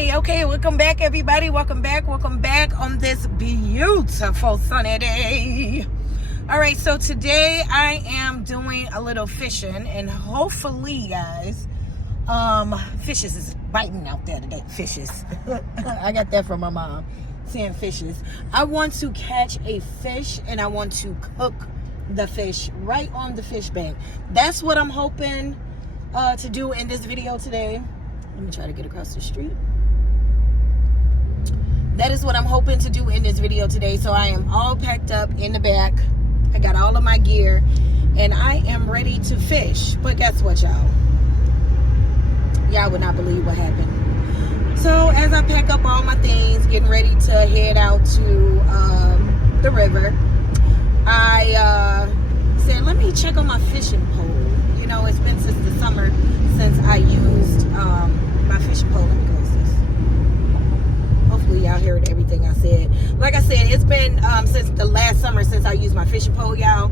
Okay, welcome back, everybody. Welcome back on this beautiful sunny day. All right, so today I am doing a little fishing, and hopefully, guys, fishes is biting out there today. Fishes. I got that from my mom, saying fishes. I want to catch a fish, and I want to cook the fish right on the fish bank. That's what I'm hoping to do in this video today. Let me try to get across the street. That is what I'm hoping to do in this video today. So I am all packed up in the back. I got all of my gear and I am ready to fish. But guess what, y'all? Y'all would not believe what happened. So as I pack up all my things, getting ready to head out to the river, I said, let me check on my fishing pole. You know, it's been since the summer since I used my fishing pole. Let me close this. Hopefully y'all heard everything I said. Like I said, it's been since the last summer since I used my fishing pole, y'all.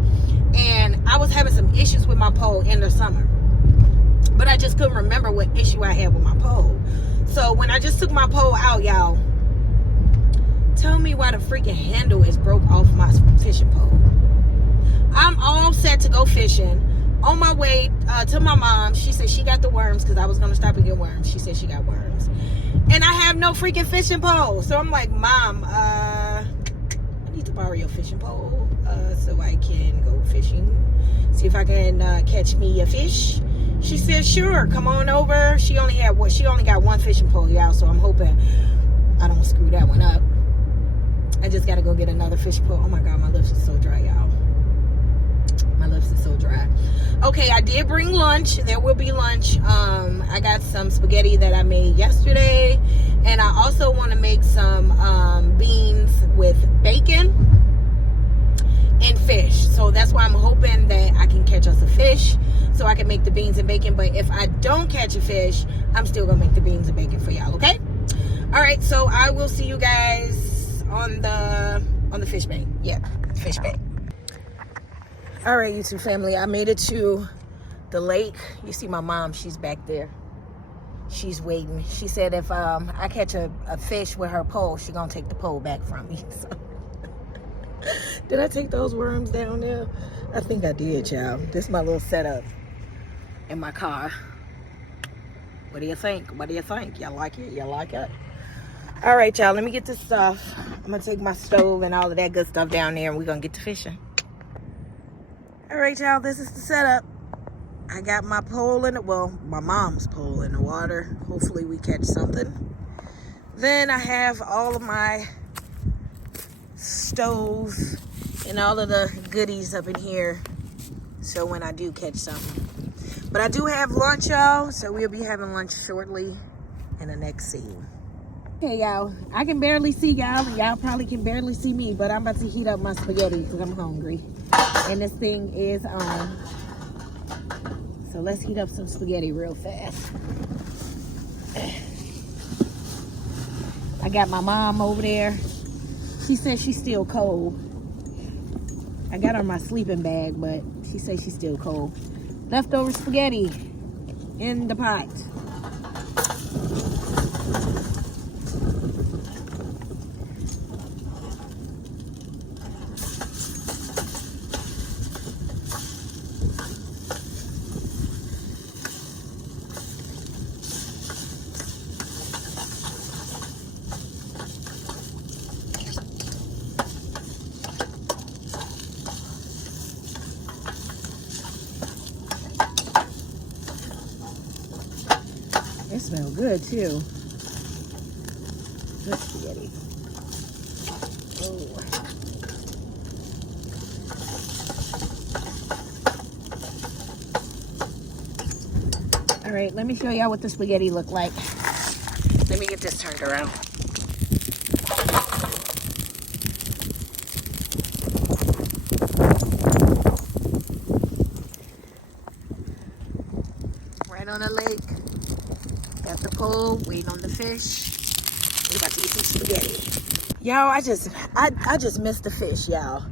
And I was having some issues with my pole in the summer. But I just couldn't remember what issue I had with my pole. So when I just took my pole out, y'all, tell me why the freaking handle is broke off my fishing pole. I'm all set to go fishing. On my way to my mom, she said she got the worms because I was going to stop and get worms. She said she got worms. And I have no freaking fishing pole. So I'm like, Mom, I need to borrow your fishing pole so I can go fishing. See if I can catch me a fish. She said, sure, come on over. She only got one fishing pole, y'all. So I'm hoping I don't screw that one up. I just got to go get another fishing pole. Oh my God, my lips are so dry, y'all. My lips are so dry. Okay, I did bring lunch. There will be lunch. I got some spaghetti that I made yesterday. And I also want to make some beans with bacon and fish. So that's why I'm hoping that I can catch us a fish so I can make the beans and bacon. But if I don't catch a fish, I'm still going to make the beans and bacon for y'all, okay? All right, so I will see you guys on the fish bank. Yeah, fish bank. All right, YouTube family, I made it to the lake. You see my mom, she's back there. She's waiting. She said if I catch a fish with her pole, she's going to take the pole back from me. So. Did I take those worms down there? I think I did, y'all. This is my little setup in my car. What do you think? What do you think? Y'all like it? Y'all like it? All right, y'all, let me get this stuff. I'm going to take my stove and all of that good stuff down there, and we're going to get to fishing. All right, y'all, this is the setup. I got my pole in it, well, my mom's pole in the water. Hopefully we catch something. Then I have all of my stoves and all of the goodies up in here. So when I do catch something. But I do have lunch, y'all. So we'll be having lunch shortly in the next scene. Okay, y'all, I can barely see y'all, and y'all probably can barely see me, but I'm about to heat up my spaghetti because I'm hungry. And this thing is on. So let's heat up some spaghetti real fast. I got my mom over there. She says she's still cold. I got her my sleeping bag, but she says she's still cold. Leftover spaghetti in the pot. It smells good too. Good spaghetti. Oh. All right, let me show y'all what the spaghetti look like. Let me get this turned around. Right on the lake. Got the pole, waiting on the fish. We're about to eat some spaghetti. Y'all, I just missed the fish, y'all.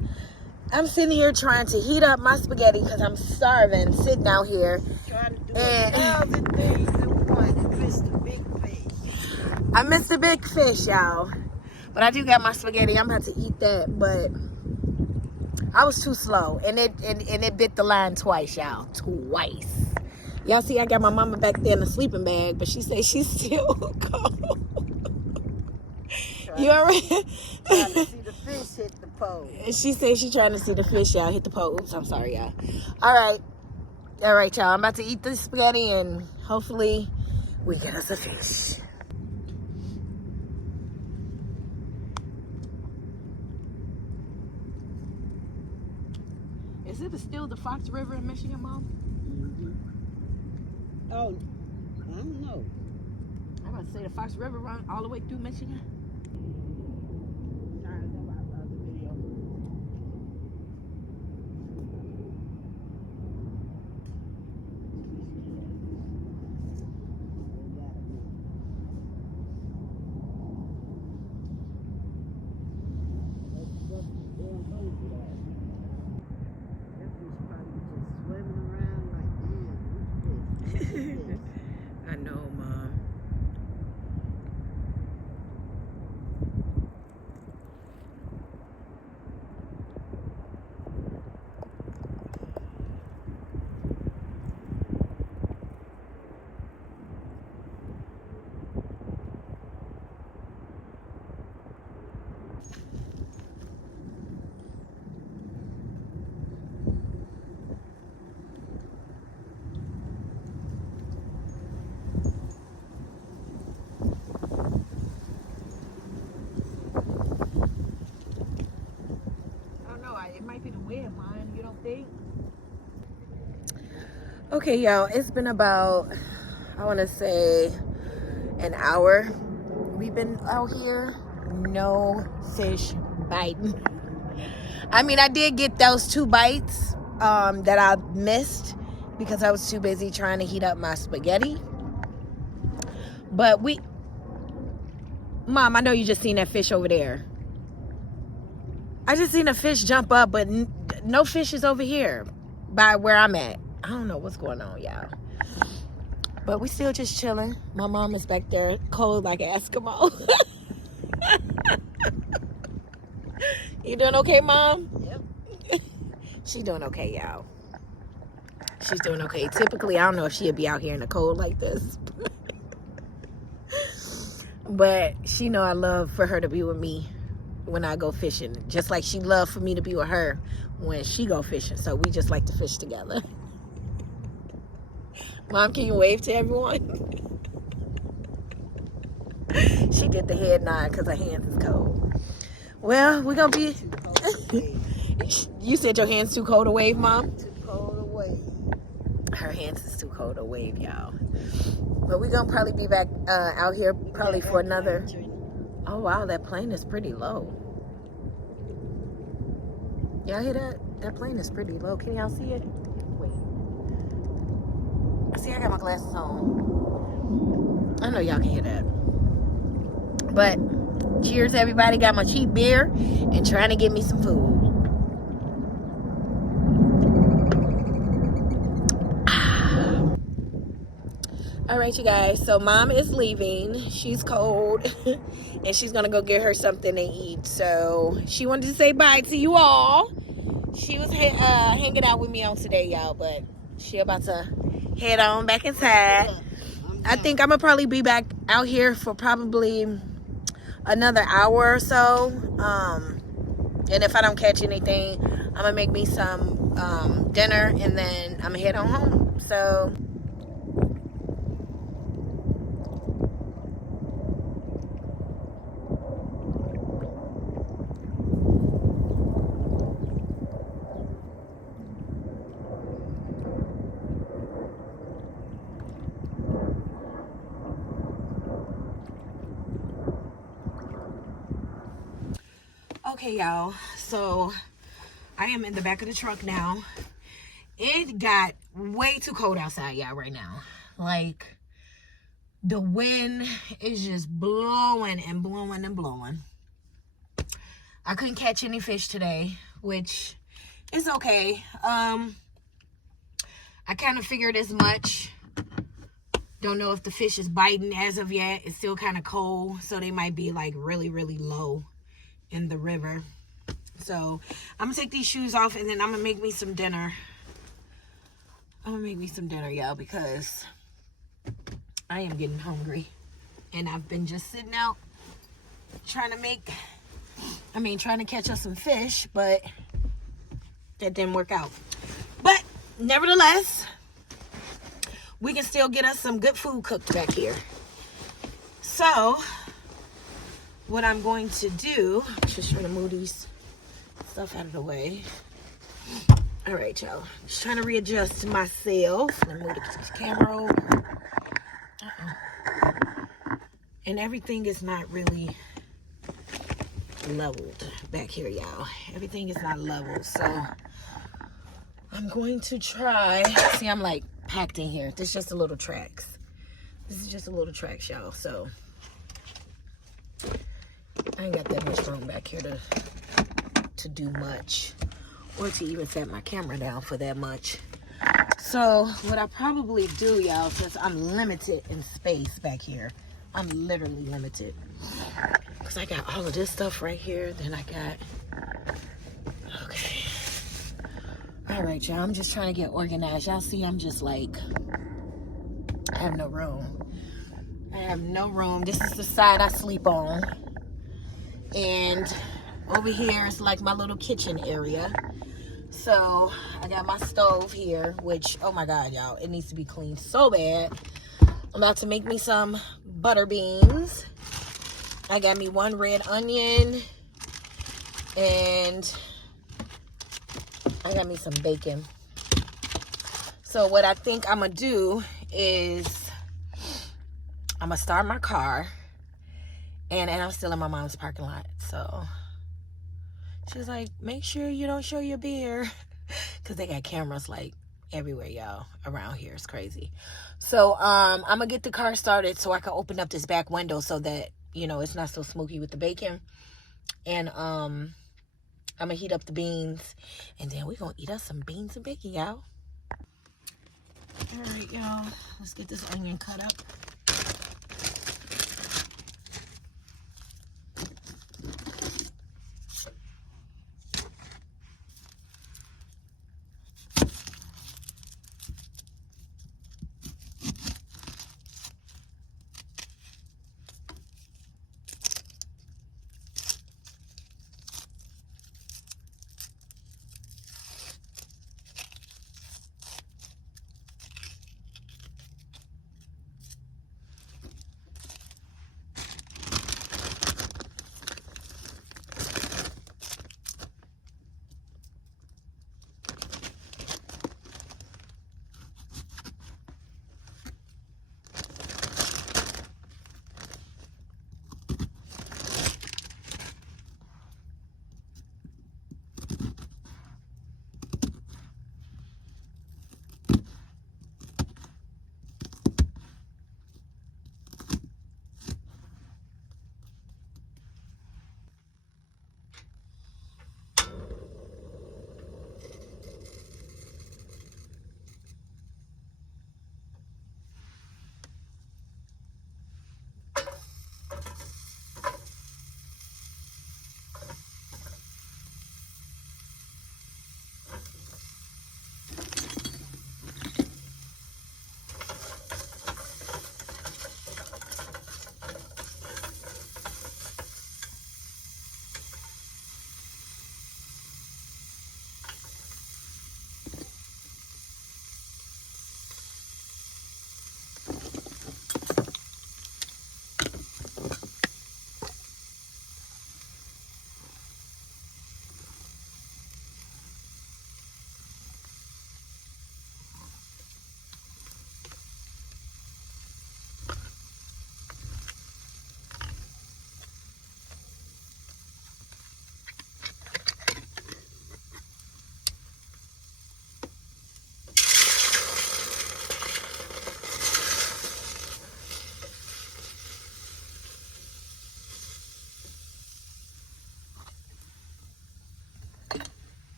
I'm sitting here trying to heat up my spaghetti because I'm starving, sitting out here. Trying to do 1,000 things at once. You missed the big fish. I missed the big fish, y'all. But I do got my spaghetti. I'm about to eat that, but I was too slow. And it bit the line twice, y'all. Twice. Y'all see I got my mama back there in the sleeping bag, but she said she's still cold. You already trying to see the fish hit the pole. She said she's trying to see the fish, y'all, hit the pole. Oops, I'm sorry, y'all. All right, y'all. I'm about to eat this spaghetti and hopefully we get us a fish. Is it still the Fox River in Michigan, Mom? Mm-hmm. Oh, I don't know. I'm about to say the Fox River run all the way through Michigan. I know, Mom. It might be the wind, Mom. You don't think? Okay, y'all. It's been about, I want to say, an hour. We've been out here. No fish biting. I mean, I did get those 2 bites that I missed because I was too busy trying to heat up my spaghetti. But Mom, I know you just seen that fish over there. I just seen a fish jump up, but no fish is over here by where I'm at. I don't know what's going on, y'all. But we still just chilling. My mom is back there cold like an Eskimo. You doing okay, Mom? Yep. She doing okay, y'all. She's doing okay. Typically, I don't know if she'd be out here in the cold like this. But she know I love for her to be with me when I go fishing, just like she loved for me to be with her when she go fishing. So we just like to fish together. Mom, can you wave to everyone? She did the head nod because her hands is cold. Well, we're gonna be. You said your hands too cold to wave, Mom? Too cold to wave. Her hands is too cold to wave, y'all. But we're gonna probably be back out here probably for another. Oh wow, that plane is pretty low. Y'all hear that? That plane is pretty low. Can y'all see it? Wait. See, I got my glasses on. I know y'all can hear that. But cheers, everybody. Got my cheap beer and trying to get me some food. All right, you guys. So Mom is leaving. She's cold. And she's going to go get her something to eat. So she wanted to say bye to you all. She was hanging out with me on today, y'all. But she about to head on back inside. I think I'm going to probably be back out here for probably another hour or so. And if I don't catch anything, I'm going to make me some dinner. And then I'm going to head on home. So... Okay, y'all, so I am in the back of the truck now. It got way too cold outside, y'all, right now. Like, the wind is just blowing and blowing and blowing. I couldn't catch any fish today, which is okay. I kind of figured as much. Don't know if the fish is biting as of yet. It's still kind of cold, so they might be like really, really low in the river. So I'm gonna take these shoes off and then I'm gonna make me some dinner. Y'all, because I am getting hungry. And I've been just sitting out trying to catch us some fish, but that didn't work out. But nevertheless, we can still get us some good food cooked back here. So what I'm going to do, just trying to move these stuff out of the way. All right, y'all. Just trying to readjust myself. Let me move the camera over. And everything is not really leveled back here, y'all. Everything is not leveled. So I'm going to try. See, I'm like packed in here. This is just a little tracks. Y'all. So I ain't got that much room back here to do much, or to even set my camera down for that much. So what I probably do, y'all, since I'm limited in space back here, I'm literally limited, because I got all of this stuff right here. Then I got, okay. All right, y'all, I'm just trying to get organized. Y'all see, I'm just like, I have no room. This is the side I sleep on. And over here is like my little kitchen area. So I got my stove here, which, oh my God, y'all, it needs to be cleaned so bad. I'm about to make me some butter beans. I got me 1 red onion, and I got me some bacon. So what I think I'm gonna do is I'm gonna start my car, and I'm still in my mom's parking lot. So she's like, make sure you don't show your beer, because they got cameras like everywhere, y'all, around here. It's crazy. So I'm gonna get the car started so I can open up this back window so that, you know, it's not so smoky with the bacon. And I'm gonna heat up the beans, and then we're gonna eat us some beans and bacon, y'all. All right, y'all, let's get this onion cut up.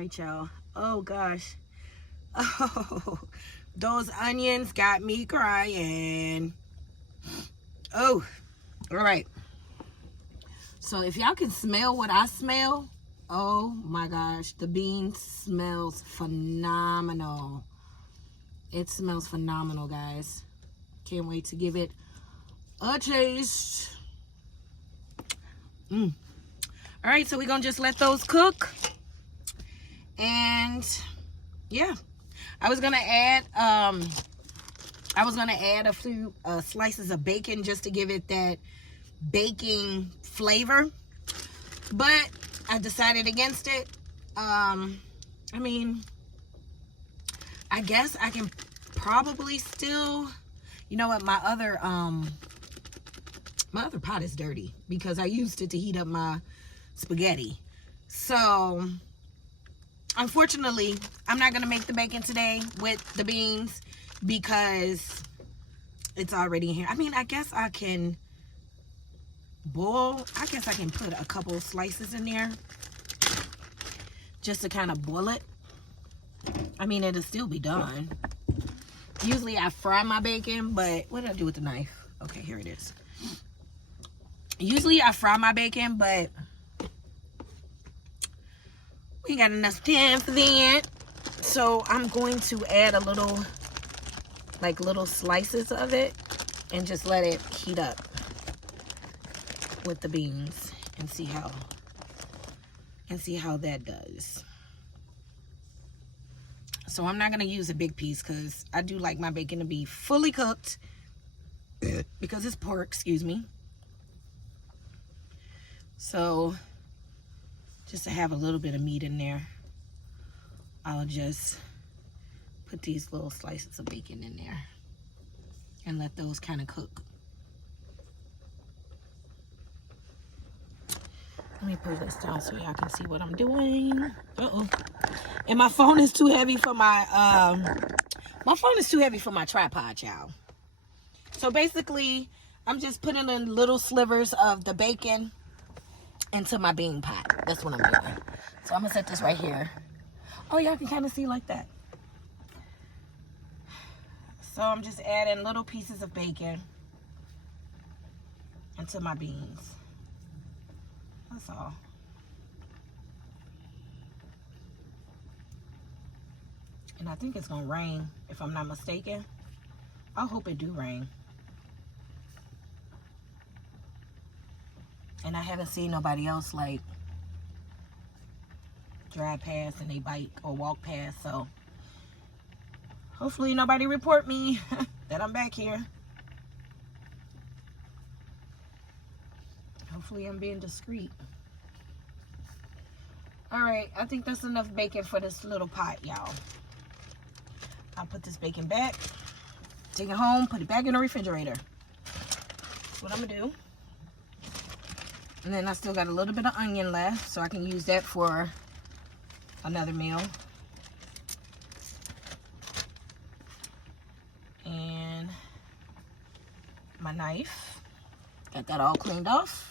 right, y'all. Oh gosh. Oh, those onions got me crying. Oh, all right. So if y'all can smell what I smell, oh my gosh, the bean smells phenomenal. It smells phenomenal, guys. Can't wait to give it a taste. All right, so we're gonna just let those cook. And yeah, I was gonna add a few slices of bacon just to give it that baking flavor, but I decided against it. I mean, I guess I can probably still, you know what, my other pot is dirty because I used it to heat up my spaghetti. So unfortunately, I'm not gonna make the bacon today with the beans because it's already in here. I mean, I guess I can boil. I guess I can put a couple slices in there just to kind of boil it. I mean, it'll still be done. Usually I fry my bacon, but what did I do with the knife? Okay, here it is. Usually I fry my bacon, but we ain't got enough time for that. So I'm going to add a little, like little slices of it and just let it heat up with the beans and see how that does. So I'm not gonna use a big piece because I do like my bacon to be fully cooked because it's pork, excuse me. So just to have a little bit of meat in there, I'll just put these little slices of bacon in there and let those kind of cook. Let me put this down so y'all can see what I'm doing. Uh-oh. And my phone is too heavy for my tripod, y'all. So basically, I'm just putting in little slivers of the bacon into my bean pot. That's what I'm doing. So I'm gonna set this right here. Oh, y'all can kind of see like that. So I'm just adding little pieces of bacon into my beans. That's all. And I think it's gonna rain, if I'm not mistaken. I hope it do rain. And I haven't seen nobody else like drive past and they bike or walk past, so hopefully nobody report me that I'm back here. Hopefully I'm being discreet. All right, I think that's enough bacon for this little pot, y'all. I'll put this bacon back, take it home, put it back in the refrigerator. That's what I'm gonna do. And then I still got a little bit of onion left, so I can use that for another meal. And my knife, got that all cleaned off.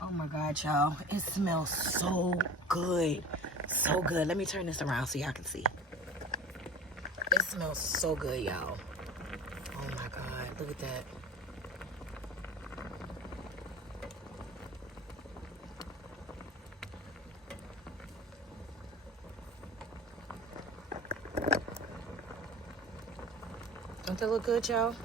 Oh my God, y'all, it smells so good. So good. Let me turn this around so y'all can see. It smells so good, y'all. Oh my God, look at that. Don't that look good, y'all?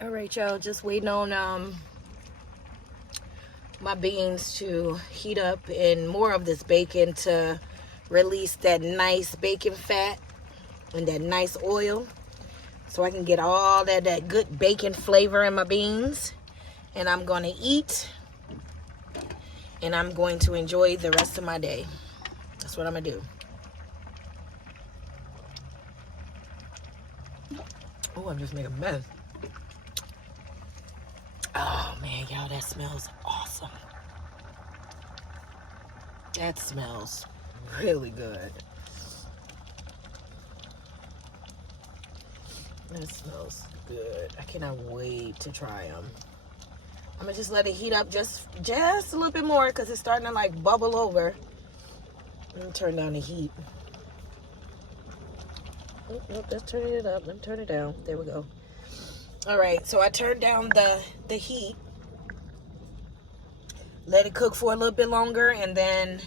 All right, y'all, just waiting on my beans to heat up and more of this bacon to release that nice bacon fat and that nice oil, so I can get all that good bacon flavor in my beans. And I'm going to eat, and I'm going to enjoy the rest of my day. That's what I'm going to do. Oh, I'm just making a mess. Oh, man, y'all, that smells awesome. That smells really good. That smells good. I cannot wait to try them. I'm gonna just let it heat up just a little bit more because it's starting to like bubble over. Let me turn down the heat. Oh, nope, that's turning it up. Let me turn it down. There we go. All right, so I turned down the heat. Let it cook for a little bit longer, and then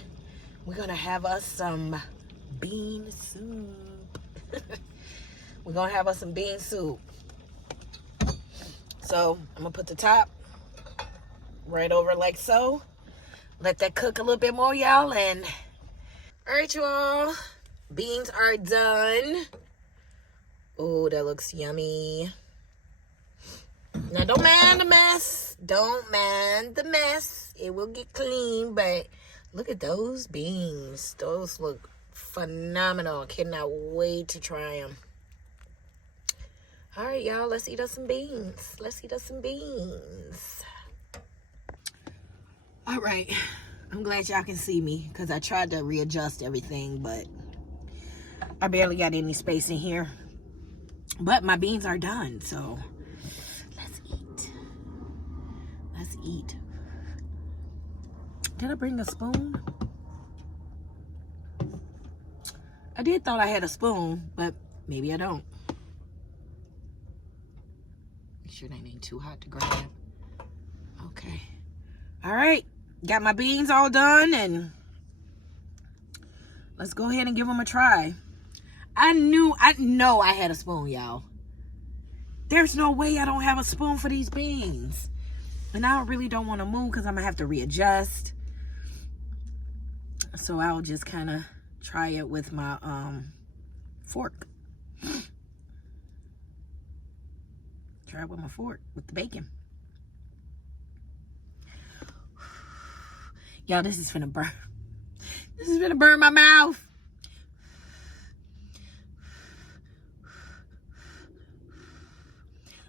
we're gonna have us some bean soup. We're gonna have us some bean soup. So I'm gonna put the top right over like so. Let that cook a little bit more, y'all. And all right, y'all, beans are done. Oh, that looks yummy. Now don't mind the mess. Don't mind the mess. It will get clean, but look at those beans. Those look phenomenal. Cannot wait to try them. All right, y'all, let's eat us some beans. Let's eat us some beans. All right, I'm glad y'all can see me because I tried to readjust everything, but I barely got any space in here. But my beans are done, so let's eat. Let's eat. Did I bring a spoon? I did thought I had a spoon, but maybe I don't. Make sure they ain't too hot to grab. Okay. All right. Got my beans all done, and let's go ahead and give them a try. I know I had a spoon, y'all. There's no way I don't have a spoon for these beans. And I really don't want to move because I'm going to have to readjust. So I'll just kind of try it with my fork. Try it with my fork, with the bacon. Y'all, this is finna burn. This is finna burn my mouth.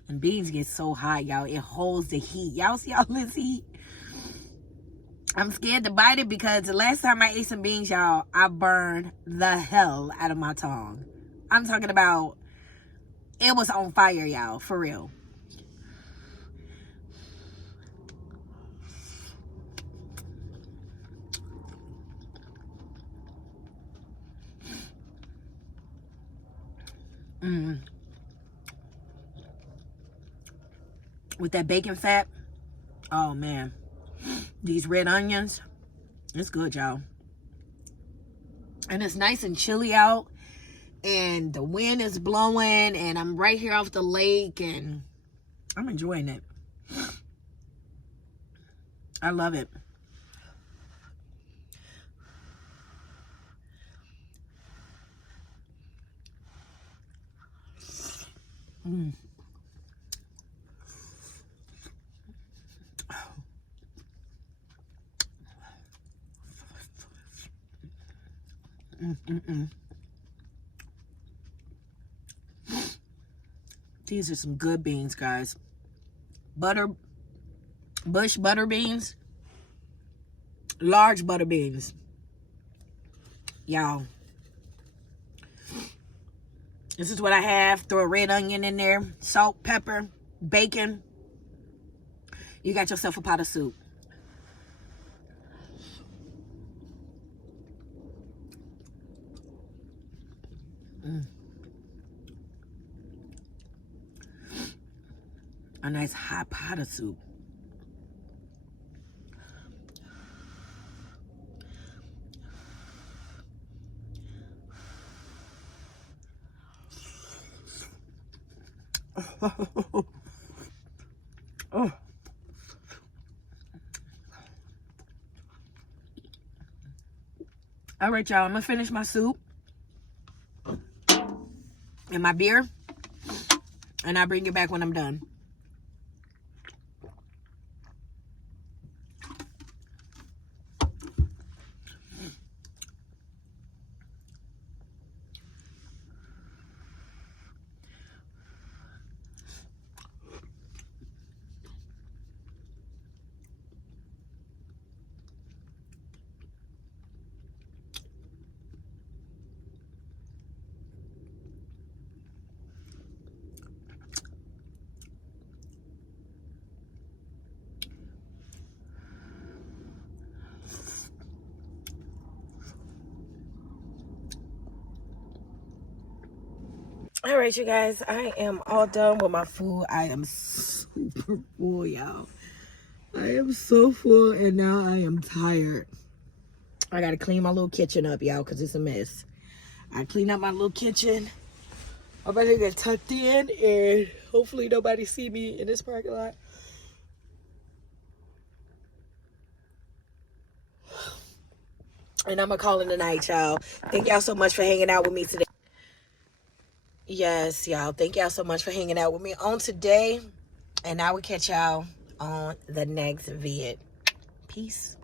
And beans get so hot, y'all. It holds the heat. Y'all see all this heat? I'm scared to bite it because the last time I ate some beans, y'all, I burned the hell out of my tongue. I'm talking about, it was on fire, y'all, for real. With that bacon fat, oh man, these red onions, it's good, y'all. And it's nice and chilly out, and the wind is blowing, and I'm right here off the lake, and I'm enjoying it. I love it. These are some good beans, guys. Bush butter beans. Large butter beans. Y'all. This is what I have. Throw a red onion in there. Salt, pepper, bacon. You got yourself a pot of soup. A nice hot pot of soup. Oh. All right, y'all. I'm gonna finish my soup and my beer, and I'll bring you back when I'm done. All right, you guys, I am all done with my food. I am super full, y'all. I am so full, and now I am tired. I gotta clean my little kitchen up, y'all, because it's a mess. I clean up my little kitchen. I'm about to get tucked in, and hopefully nobody see me in this parking lot. And I'm gonna call it a night, y'all. Thank y'all so much for hanging out with me today. Yes, y'all. Thank y'all so much for hanging out with me on today. And I will catch y'all on the next vid. Peace.